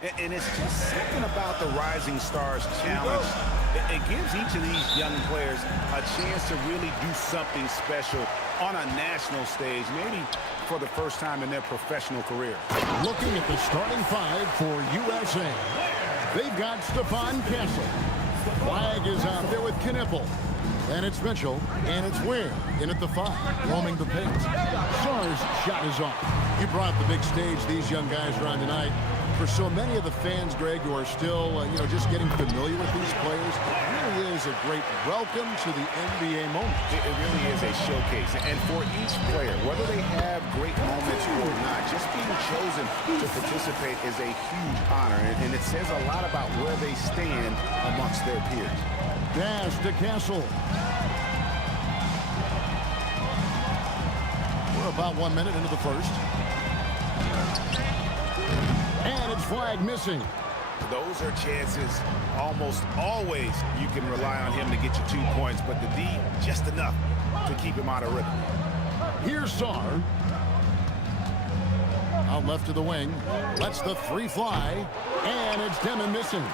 And it's just something about the Rising Stars Challenge. It gives each of these young players a chance to really do something special on a national stage, maybe for the first time in their professional career. Looking at the starting five for USA. They've got Stephon Castle. Flag is out there with Knipple. And it's Mitchell, and it's Ware in at the 5, roaming the pace. Sarr's shot is off. You brought the big stage these young guys are on tonight. For so many of the fans, Greg, who are still, just getting familiar with these players, it really is a great welcome to the NBA moment. It really is a showcase. And for each player, whether they have great moments or not, just being chosen to participate is a huge honor. And it says a lot about where they stand amongst their peers. Pass to Castle. We're about 1 minute into the first. And it's flag missing. Those are chances almost always you can rely on him to get you 2 points, but the D just enough to keep him out of rhythm. Here's Sarr. Out left to the wing. Lets the 3 fly. And it's Demon missing.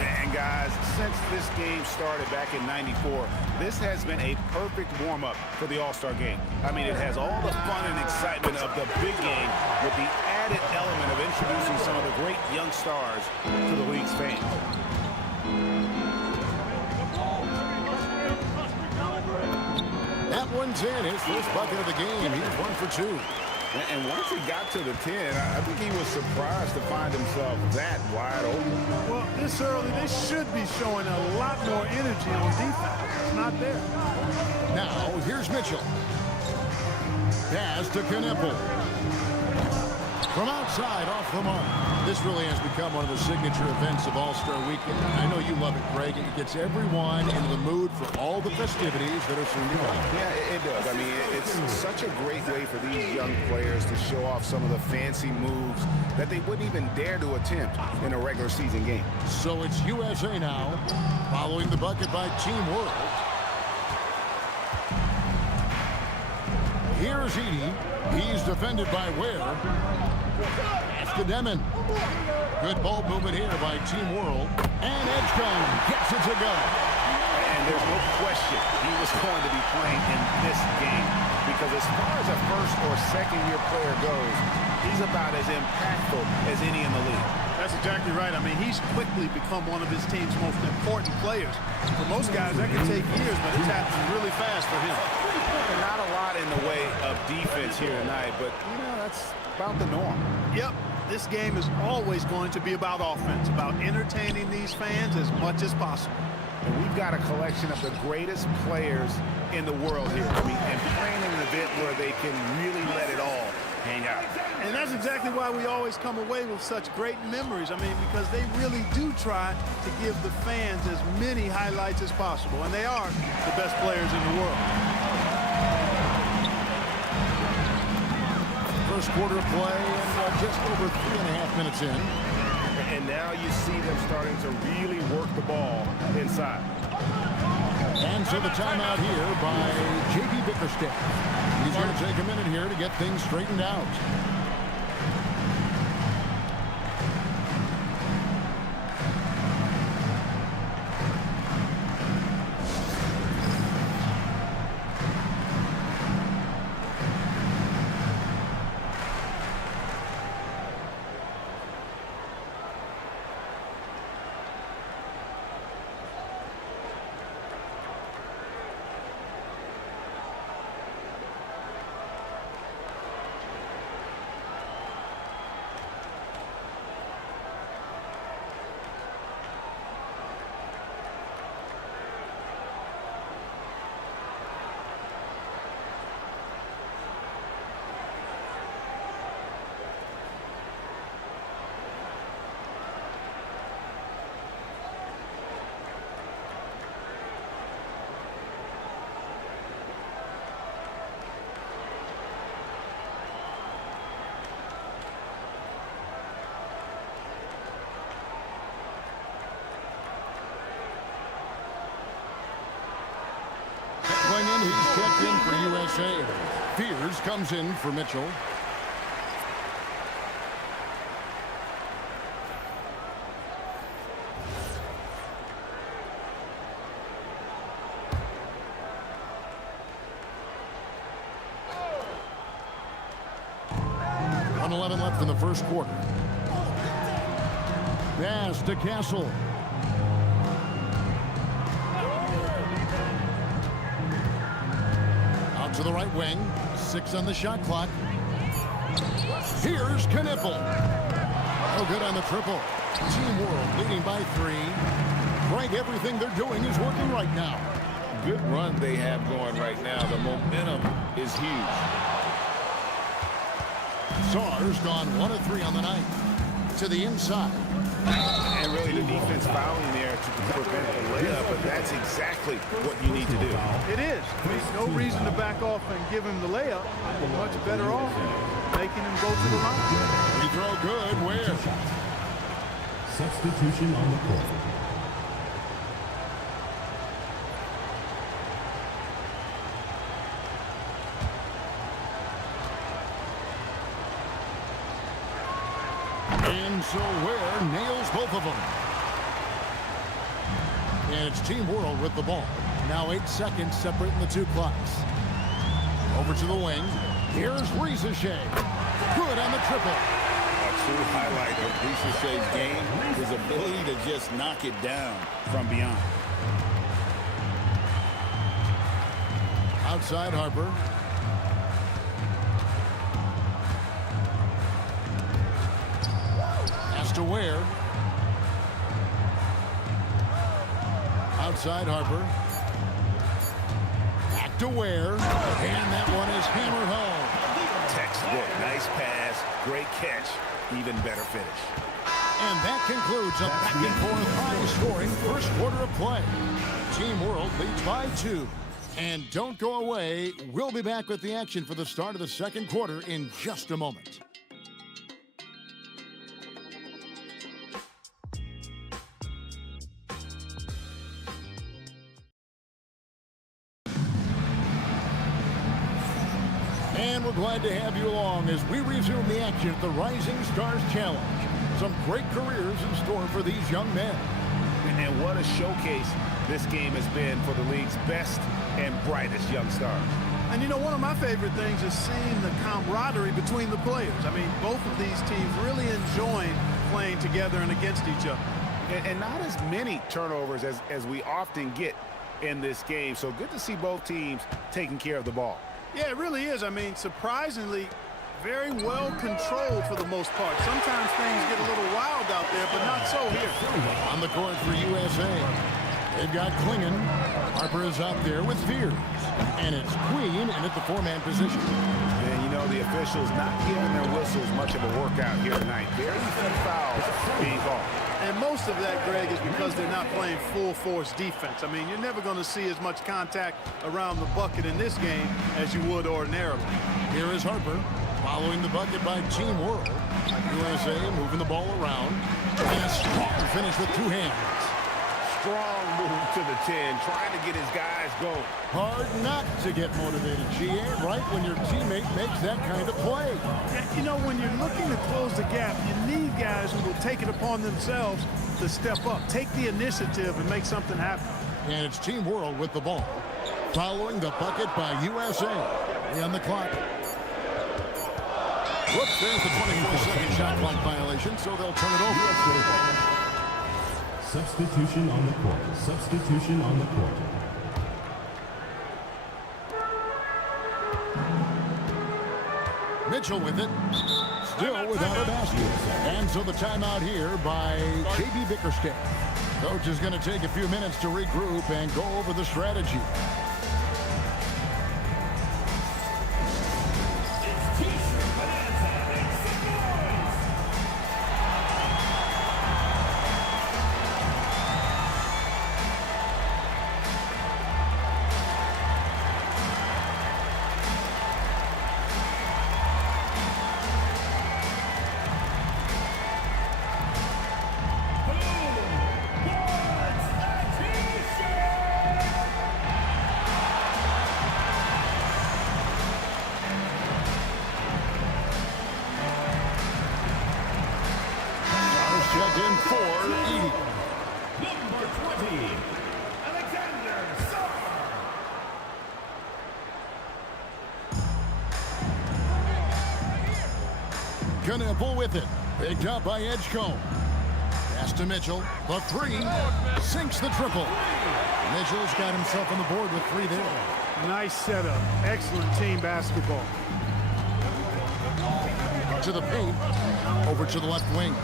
And guys, since this game started back in '94, this has been a perfect warm-up for the All-Star game. I mean, it has all the fun and excitement of the big game with the added element of introducing some of the great young stars to the league's fans. That one's in. His first bucket of the game. He's 1 for 2. And once he got to the 10, I think he was surprised to find himself that wide open. Well, this early, they should be showing a lot more energy on defense. It's not there. Now, here's Mitchell. Pass to Knipple. From outside, off the mark. This really has become one of the signature events of All-Star Weekend. I know you love it, Greg. It gets everyone into the mood for all the festivities that are soon to come. Yeah, it does. I mean, it's such a great way for these young players to show off some of the fancy moves that they wouldn't even dare to attempt in a regular season game. So it's USA now, following the bucket by Team World. Here's Edey. He's defended by Ware. Pass to Demon. Good ball movement here by Team World. And Edgecombe gets it to go. And there's no question he was going to be playing in this game because as far as a first or second year player goes, he's about as impactful as any in the league. That's exactly right. I mean, he's quickly become one of his team's most important players. For most guys, that could take years, but it's happening really fast for him. And not a lot in the way of defense here tonight, but, that's about the norm. Yep. This game is always going to be about offense, about entertaining these fans as much as possible. And we've got a collection of the greatest players in the world here. I mean, and playing in an event where they can really let it all hang out. And that's exactly why we always come away with such great memories. I mean, because they really do try to give the fans as many highlights as possible. And they are the best players in the world. First quarter of play and just over 3.5 minutes in. And now you see them starting to really work the ball inside. And so the timeout here by J.B. Bickerstaff. He's going to take a minute here to get things straightened out. He's checked in for USA. Fears comes in for Mitchell. 2:11 left in the first quarter. Pass to Castle. Out to the right wing. 6 on the shot clock. Here's Knipple. Oh, good on the triple. Team World leading by 3. Frank, everything they're doing is working right now. Good run they have going right now. The momentum is huge. Czar's gone 1 of 3 on the night. To the inside. And really the defense fouling there to prevent the layup, but that's exactly what you need to do. It is. I mean, no reason to back off and give him the layup. Much better off making him go to the line. Free throw good. Where? Substitution on the court. And so Ware nails both of them. And it's Team World with the ball. Now 8 seconds separating the two clocks. Over to the wing. Here's Risache. Good on the triple. A true highlight of Risache's game, his ability to just knock it down from beyond. Outside Harper. Pass to Ware. Outside Harper. Back to Ware. And that one is hammered home. Textbook, nice pass, great catch, even better finish. And that concludes a back-and-forth high-scoring first quarter of play. Team World leads by 2. And don't go away. We'll be back with the action for the start of the second quarter in just a moment. And we're glad to have you along as we resume the action at the Rising Stars Challenge. Some great careers in store for these young men. And what a showcase this game has been for the league's best and brightest young stars. And you know, one of my favorite things is seeing the camaraderie between the players. I mean, both of these teams really enjoying playing together and against each other. And not as many turnovers as we often get in this game. So good to see both teams taking care of the ball. Yeah, it really is. I mean, surprisingly, very well controlled for the most part. Sometimes things get a little wild out there, but not so here. On the court for USA, they've got Klingon. Harper is out there with Veers. And it's Queen in at the 4-man position. And you know, the officials not giving their whistles much of a workout here tonight. Very few fouls being called. And most of that, Greg, is because they're not playing full-force defense. I mean, you're never going to see as much contact around the bucket in this game as you would ordinarily. Here is Harper following the bucket by Team World. USA moving the ball around. And a strong finish with 2 hands. Strong move to the 10, trying to get his guys going. Hard not to get motivated, GA, right when your teammate makes that kind of play. You know, when you're looking to close the gap, you need guys who will take it upon themselves to step up, take the initiative, and make something happen. And it's Team World with the ball. Following the bucket by USA. On the clock. Whoops, there's the 24-second shot clock violation, so they'll turn it over. Substitution on the court. Substitution on the court. Mitchell with it. Still without a basket. And so the timeout here by J.B. Bickerstaff. Coach is going to take a few minutes to regroup and go over the strategy. Checked in for Edie. Number 20, Alexander Sarr. Knipple with it. Picked up by Edgecombe. Pass to Mitchell. The three. Sinks the triple. Mitchell's got himself on the board with 3 there. Nice setup. Excellent team basketball. To the paint. Over to the left wing.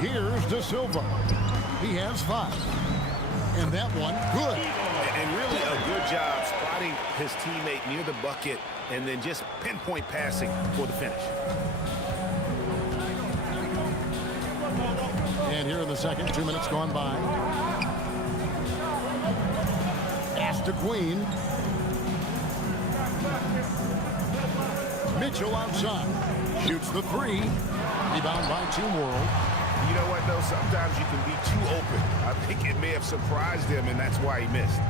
Here's De Silva. He has 5. And that one, good. And really a good job spotting his teammate near the bucket and then just pinpoint passing for the finish. And here in the second, 2 minutes gone by. Pass to Queen. Mitchell outside. Shoots the 3. Rebound by Team World. You know what, though? Sometimes you can be too open. I think it may have surprised him, and that's why he missed.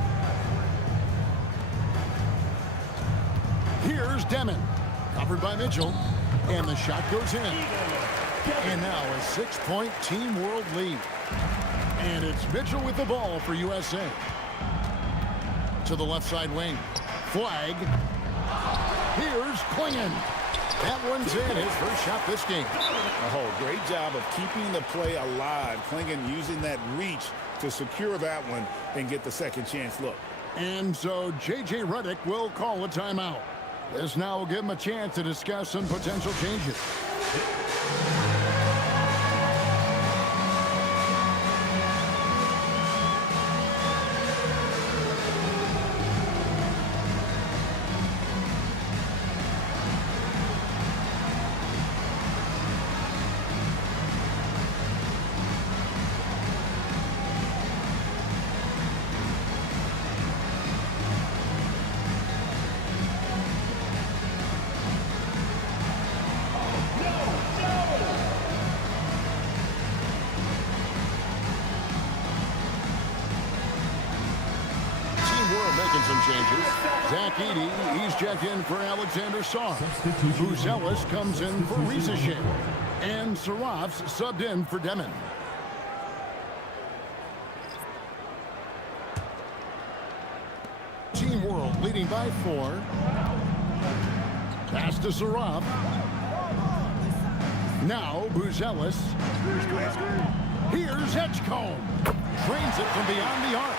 Here's Demon. Covered by Mitchell. And the shot goes in. And now a 6-point Team World lead. And it's Mitchell with the ball for USA. To the left side wing. Flag. Here's Klingon. That one's in, his first shot this game. Oh, great job of keeping the play alive. Klingon using that reach to secure that one and get the second chance look. And so J.J. Redick will call a timeout. This now will give him a chance to discuss some potential changes. Some changes. Zach Edey, he's checked in for Alexander Sarr. Bruce Ellis comes in for Riesesheim. And Saraf's subbed in for Demon. Team World leading by 4. Pass to Saraf. Now Buzelis. Here's Edgecombe. Trains it from beyond the arc.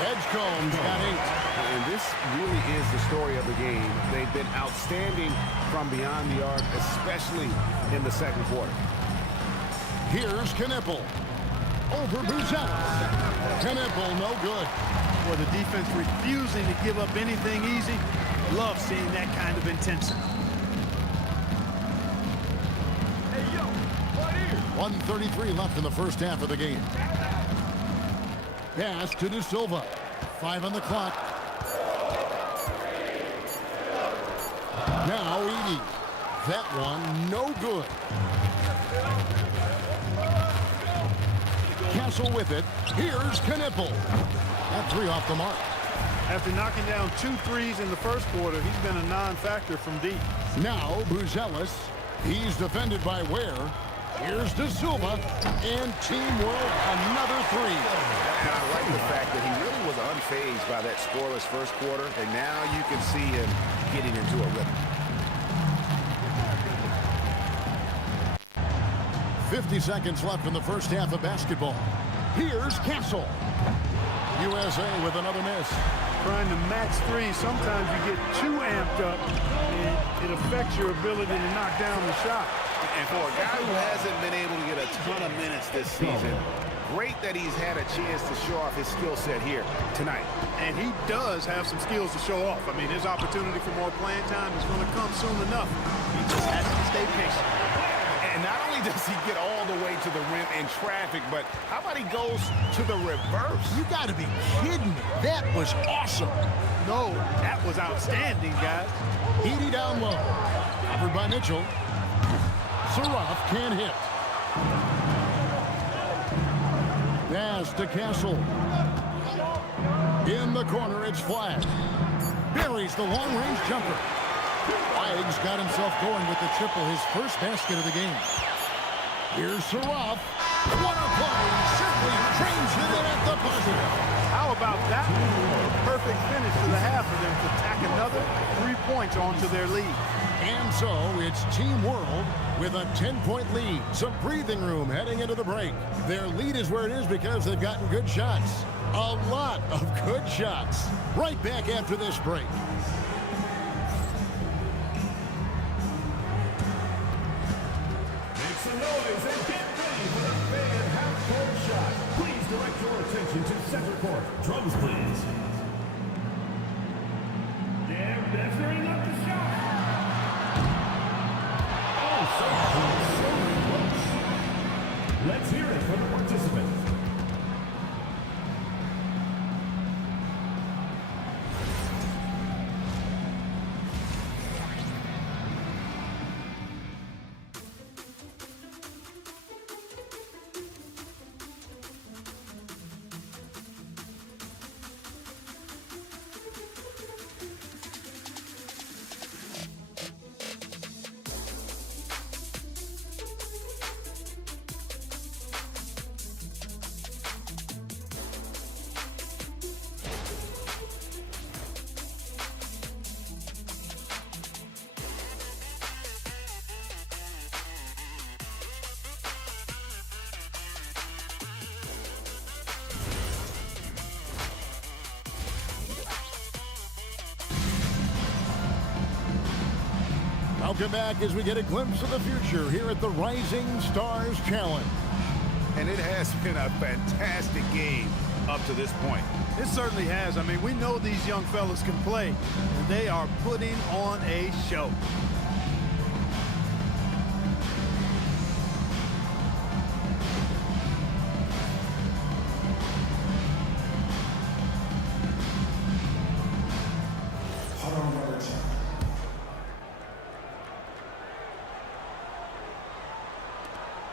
Edgecombe's got 8. And this really is the story of the game. They've been outstanding from beyond the arc, especially in the second quarter. Here's Knipple. Over Buzelis. Knipple, no good. For the defense refusing to give up anything easy. Love seeing that kind of intensity. 1:33 left in the first half of the game. Pass to De Silva. 5 on the clock. Now Edey. That one, no good. Castle with it. Here's Knipple. That 3 off the mark. After knocking down 2 threes in the first quarter, he's been a non-factor from deep. Now Buzelis. He's defended by Ware. Here's De Silva, and Team World another 3. And I like the fact that he really was unfazed by that scoreless first quarter, and now you can see him getting into a rhythm. 50 seconds left in the first half of basketball. Here's Castle. USA with another miss. Trying to match 3, sometimes you get too amped up, and it affects your ability to knock down the shot. And for a guy who hasn't been able to get a ton of minutes this season, great that he's had a chance to show off his skill set here tonight. And he does have some skills to show off. I mean, his opportunity for more playing time is going to come soon enough. He just has to stay patient. And not only does he get all the way to the rim in traffic, but how about he goes to the reverse? You got to be kidding me. That was awesome. No, that was outstanding, guys. Edey down low. Covered by Mitchell. Saraf can't hit. Pass to Castle. In the corner, it's Flag. Buries the long-range jumper. Flag's got himself going with the triple, his first basket of the game. Here's Saraf. What a play! Simply trains it in at the buzzer. How about that? Perfect finish to the half for them to tack another 3-point points onto their lead. And so it's Team World with a 10-point lead. Some breathing room heading into the break. Their lead is where it is because they've gotten good shots. A lot of good shots. Right back after this break. Make some noise and get ready for the fan half-court shot. Please direct your attention to center court. Drums, please. They're measuring up the shot. Oh, so close. Let's hear it from the participants. Welcome back as we get a glimpse of the future here at the Rising Stars Challenge. And it has been a fantastic game up to this point. It certainly has. I mean, we know these young fellas can play, and they are putting on a show.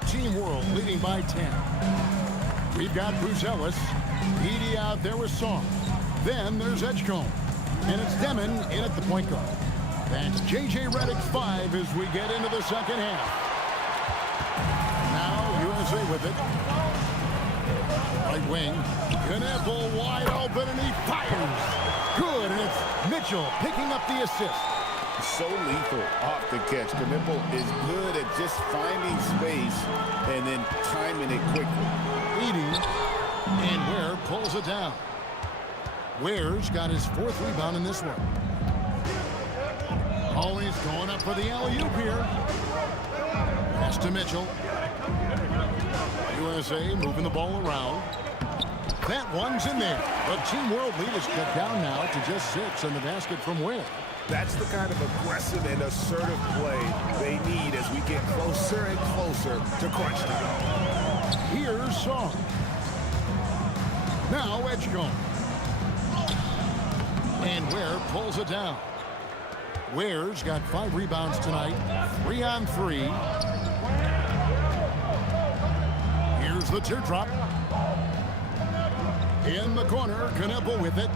Team World leading by 10. We've got Bruce Ellis. Edie out there with Song. Then there's Edgecombe. And it's Demon in at the point guard. That's J.J. Redick's 5 as we get into the second half. Now USA with it. Right wing. Knappel wide open and he fires. Good, and it's Mitchell picking up the assist. So lethal off the catch. Knappel is good at just finding space and then timing it quickly. Edie, and Ware pulls it down. Ware's got his 4th rebound in this one. Always going up for the alley-oop here. Pass to Mitchell. USA moving the ball around. That one's in there. But Team World lead is cut down now to just 6 on the basket from Ware. That's the kind of aggressive and assertive play they need as we get closer and closer to crunch time. Here's Song. Now Edgecombe. And Ware pulls it down. Ware's got 5 rebounds tonight. 3 on 3. Here's the teardrop. In the corner, Knappel with it.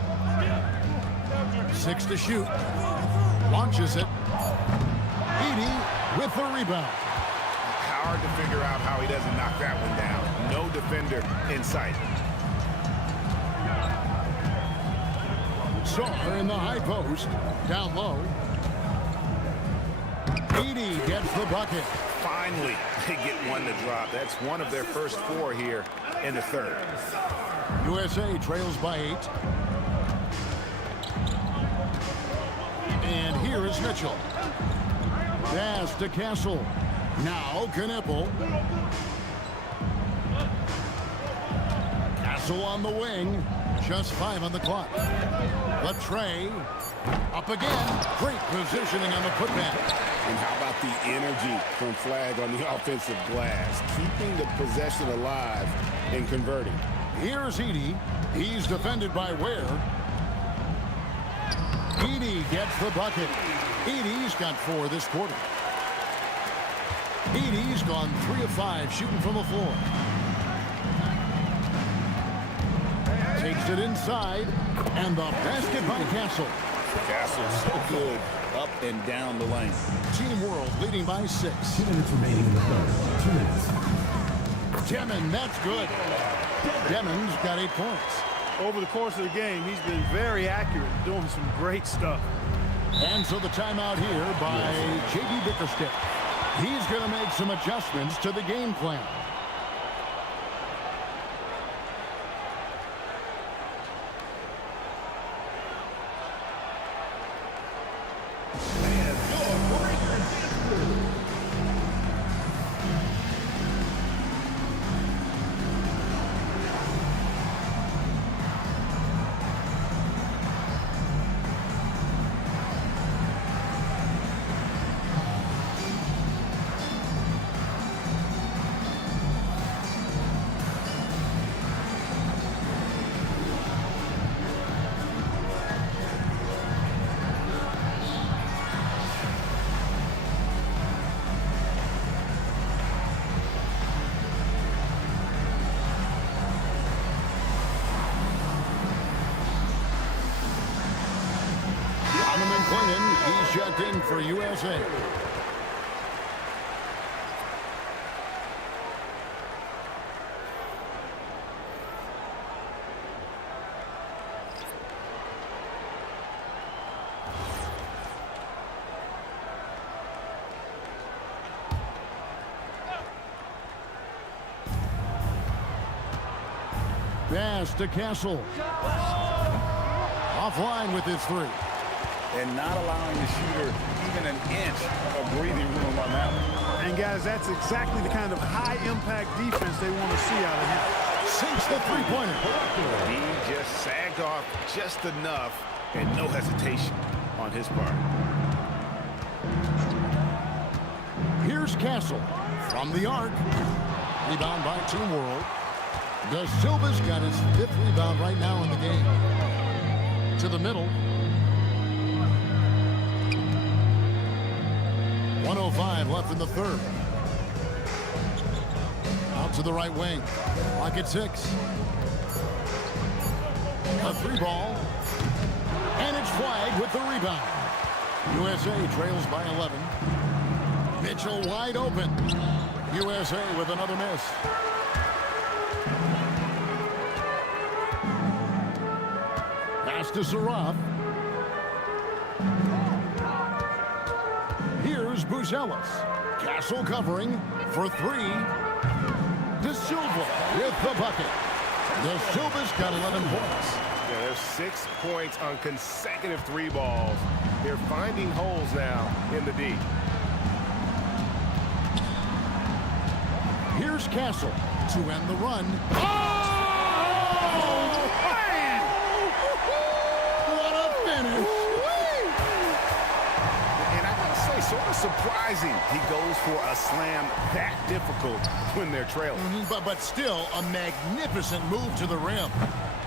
6 to shoot. Launches it. Edie with the rebound. Hard to figure out how he doesn't knock that one down. No defender in sight. Saar in the high post. Down low. Edie gets the bucket. Finally, they get one to drop. That's one of their first 4 here in the third. USA trails by 8. And here is Mitchell. Pass to Castle. Now Knappel. Castle on the wing. Just 5 on the clock. Latrey. Up again. Great positioning on the putback. And how about the energy from Flag on the offensive glass? Keeping the possession alive and converting. Here's Edie. He's defended by Ware. Edie gets the bucket. Edie's got 4 this quarter. Edie's gone 3 of 5 shooting from the floor. Takes it inside, and the basket by Castle. Castle's so good up and down the lane. Team World leading by 6. 2 minutes remaining in the third. 2 minutes. Demon, that's good. Demon's got 8 points. Over the course of the game, he's been very accurate, doing some great stuff. And so the timeout here by J.D. Bickerstaff. He's going to make some adjustments to the game plan. He's checked in for USA. Pass to Castle. Offline with his three. And not allowing the shooter even an inch of breathing room on that one. And, guys, that's exactly the kind of high-impact defense they want to see out of him. Sinks the three-pointer. He just sagged off just enough, and no hesitation on his part. Here's Castle from the arc. Rebound by Team World. De Silva's got his 5th rebound right now in the game. To the middle. 1:05 left in the third. Out to the right wing. Clock at 6. A 3-ball. And it's flagged with the rebound. USA trails by 11. Mitchell wide open. USA with another miss. Pass to Saraf. Here's Buzelis. Castle covering for 3. De Silva with the bucket. De Silva's got 11 points. Yeah, there's 6 points on consecutive 3 balls. They're finding holes now in the D. Here's Castle to end the run. Oh! Man! What a finish! And I gotta say, sort of surprising he goes for a slam that difficult when they're trailing. But still, a magnificent move to the rim.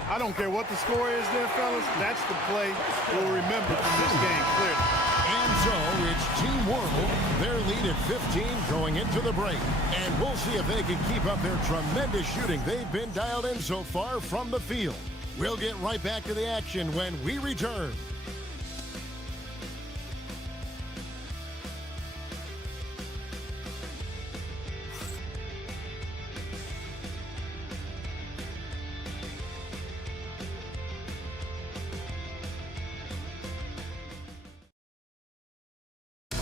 I don't care what the score is there, fellas. That's the play we'll remember from this game, clearly. And so it's Team World, their lead at 15 going into the break. And we'll see if they can keep up their tremendous shooting they've been dialed in so far from the field. We'll get right back to the action when we return.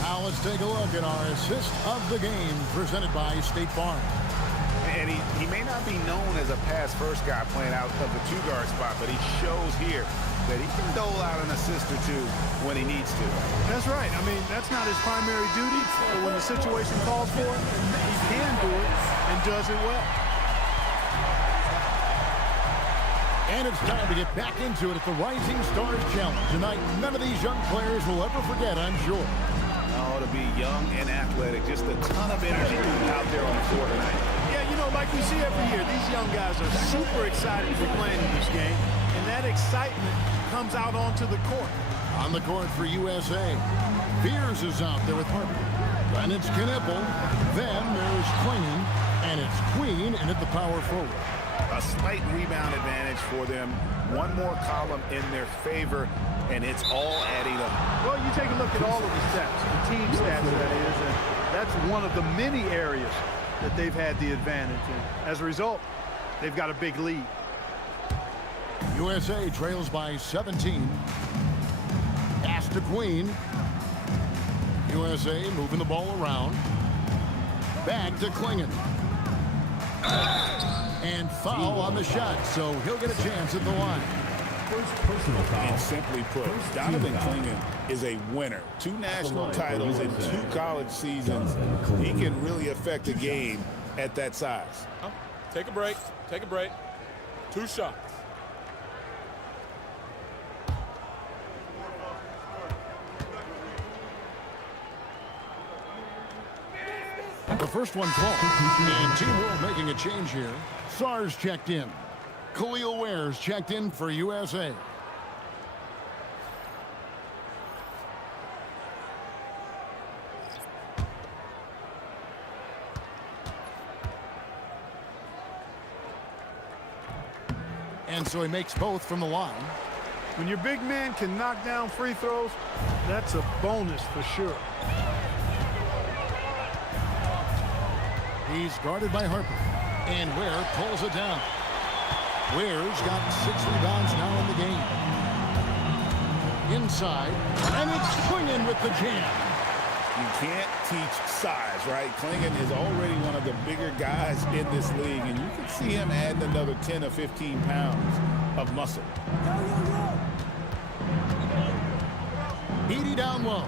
Now let's take a look at our assist of the game presented by State Farm. And he may not be known as a pass-first guy playing out of the 2-guard spot, but he shows here that he can dole out an assist or 2 when he needs to. That's right. I mean, that's not his primary duty, but when the situation calls for it, he can do it and does it well. And it's time to get back into it at the Rising Stars Challenge. Tonight, none of these young players will ever forget, I'm sure. Oh, to be young and athletic, just a ton of energy out there on the floor tonight. Yeah, you know, like we see every year, these young guys are super excited to be playing in this game, and that excitement comes out onto the court. On the court for USA, Fears is out there with Harper. Then it's Knipple. Then there's Queen, and it's Queen in at the power forward. A slight rebound advantage for them. One more column in their favor, and it's all adding up. Well, you take a look at all of the stats, the team stats that is, and that's one of the many areas that they've had the advantage. And as a result, they've got a big lead. USA trails by 17. Pass to Queen. USA moving the ball around. Back to Klingon. And foul on the shot, so he'll get a chance at the line. First personal foul. And simply put, Donovan Klingon is a winner. 2 national titles in 2 college seasons. He can really affect a game at that size. Take a break. Take a break. 2 shots. The first one falls. And Team World making a change here. Sars checked in. Khalil Ware's checked in for USA. And so he makes both from the line. When your big man can knock down free throws, that's a bonus for sure. He's guarded by Harper. And Ware pulls it down. Ware's got 6 rebounds now in the game. Inside. And it's Klingon with the jam. You can't teach size, right? Klingon is already one of the bigger guys in this league, and you can see him adding another 10 or 15 pounds of muscle. Edey down low.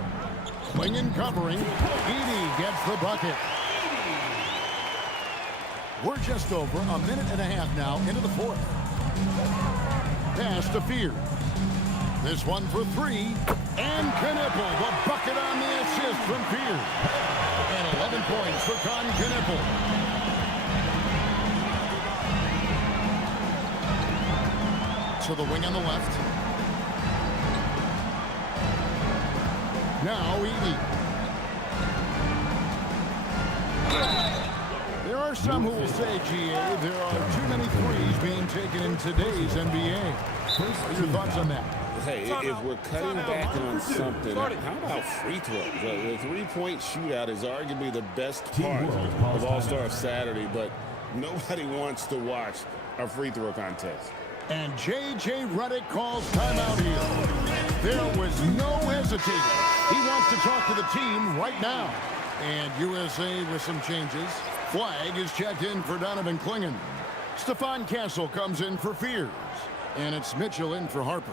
Klingon covering. Edey gets the bucket. We're just over a minute and a half now into the fourth. Pass to Fear. This one for 3. And Knippel, the bucket on the assist from Fear. And 11 points for Con Knippel. To the wing on the left. Now Edey. There are some who will say, GA, there are too many threes being taken in today's NBA. What are your thoughts on that? Hey, if we're cutting back on something, how about free throws? The three-point shootout is arguably the best part of All-Star Saturday, but nobody wants to watch a free throw contest. And J.J. Redick calls timeout here. There was no hesitating. He wants to talk to the team right now. And USA with some changes. Flag is checked in for Donovan Klingon. Stephon Castle comes in for Fears. And it's Mitchell in for Harper.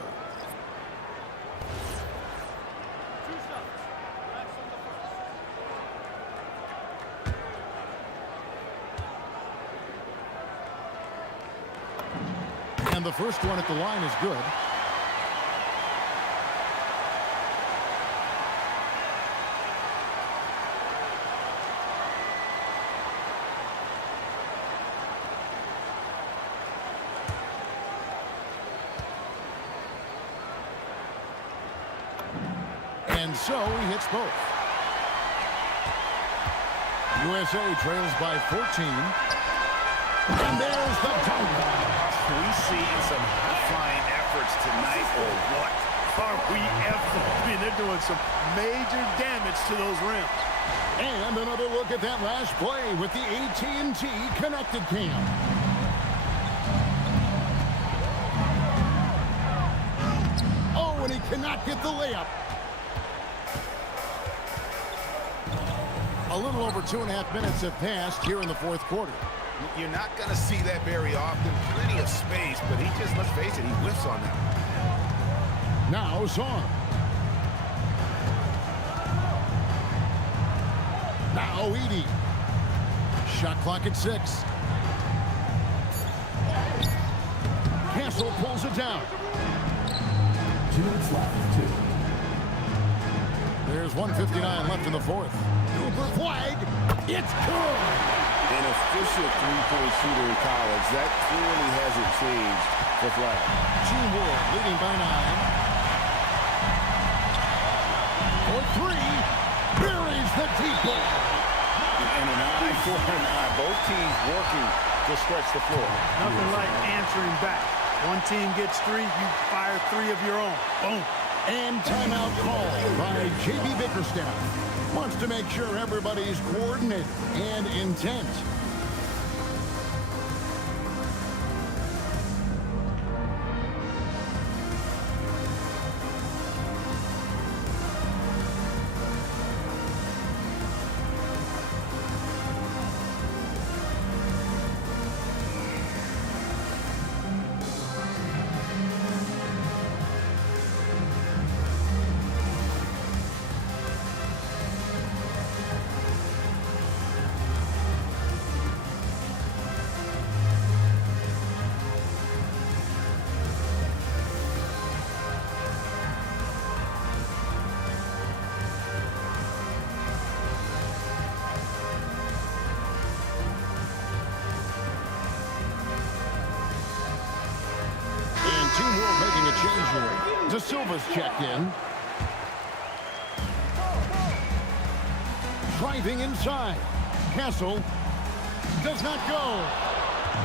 And the first one at the line is good. And so he hits both. USA trails by 14. And there's the dunk. We see some high-flying efforts tonight, or what? Are we ever? I mean, they're doing some major damage to those rims. And another look at that last play with the AT&T connected cam. Oh, and he cannot get the layup. A little over 2.5 minutes have passed here in the fourth quarter. You're not going to see that very often. Plenty of space, but he just, let's face it, he whiffs on that. Now Zorn. Now Edey. Shot clock at 6. Castle pulls it down. 2 minutes left. 2. There's 1:59 left in the fourth. Cooper flag. It's good. An efficient three-point shooter in college. That clearly hasn't changed the flag. Team World leading by 9. For 3. Buries the deep ball. And an eye for an eye. Both teams working to stretch the floor. Nothing like answering back. One team gets 3, you fire 3 of your own. Boom. And timeout called by J.B. Bickerstaff. Wants to make sure everybody's coordinated and intent. here. De Silva's checked in. Driving inside. Castle does not go.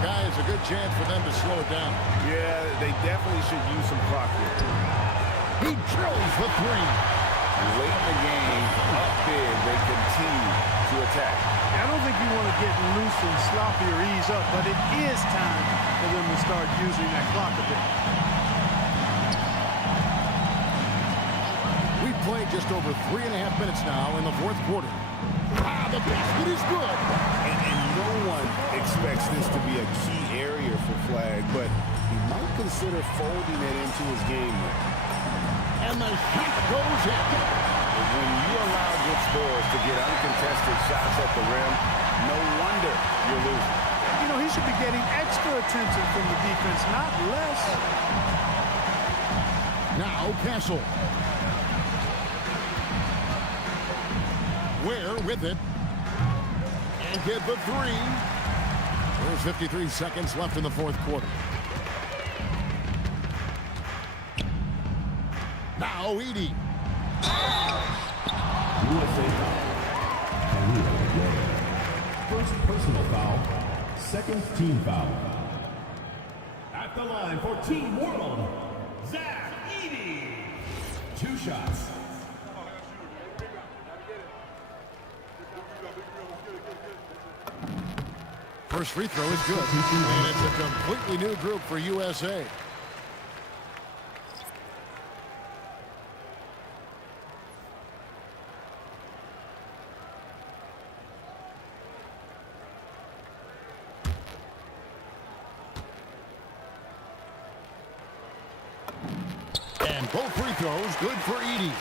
Guys, a good chance for them to slow it down. Yeah, they definitely should use some clock here. He drills the three. Late in the game, up big, they continue to attack. I don't think you want to get loose and sloppy or ease up, but it is time for them to start using that clock a bit. We've played just over 3.5 minutes now in the fourth quarter. Ah, the basket is good. And no one expects this to be a key area for Flag, but he might consider folding it into his game. And the shot goes in. When you allow good scores to get uncontested shots at the rim, no wonder you're losing. You know, he should be getting extra attention from the defense, not less. Now Castle. Ware with it. And get the three. There's 53 seconds left in the fourth quarter. Now Edie. First personal foul, second team foul. At the line for Team World, Zach Edey. 2 shots. First free throw is good. And it's a completely new group for USA. And both free throws good for Edey.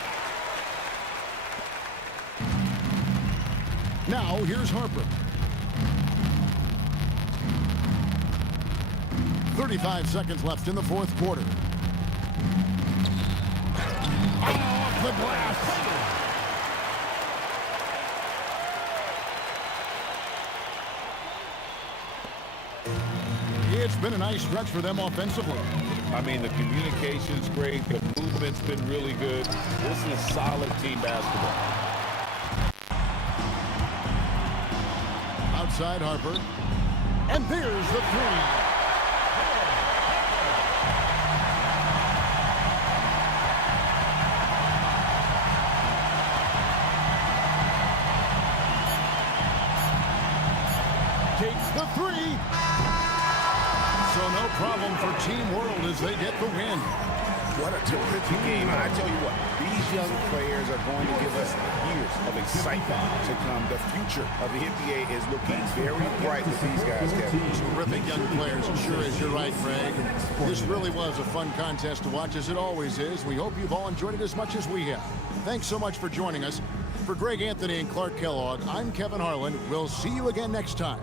Now here's Harper. 35 seconds left in the fourth quarter. Off the glass. It's been a nice stretch for them offensively. I mean, the communication's great. The movement's been really good. This is solid team basketball. Outside Harper. And there's the three. Takes the three. So no problem for Team World as they get the win. What a terrific game. And I tell you what, these young players are going to give us years of excitement to come. The future of the NBA is looking very bright with these guys, Kevin. Terrific young players, it sure is. You're right, Greg. This really was a fun contest to watch, as it always is. We hope you've all enjoyed it as much as we have. Thanks so much for joining us. For Greg Anthony and Clark Kellogg, I'm Kevin Harlan. We'll see you again next time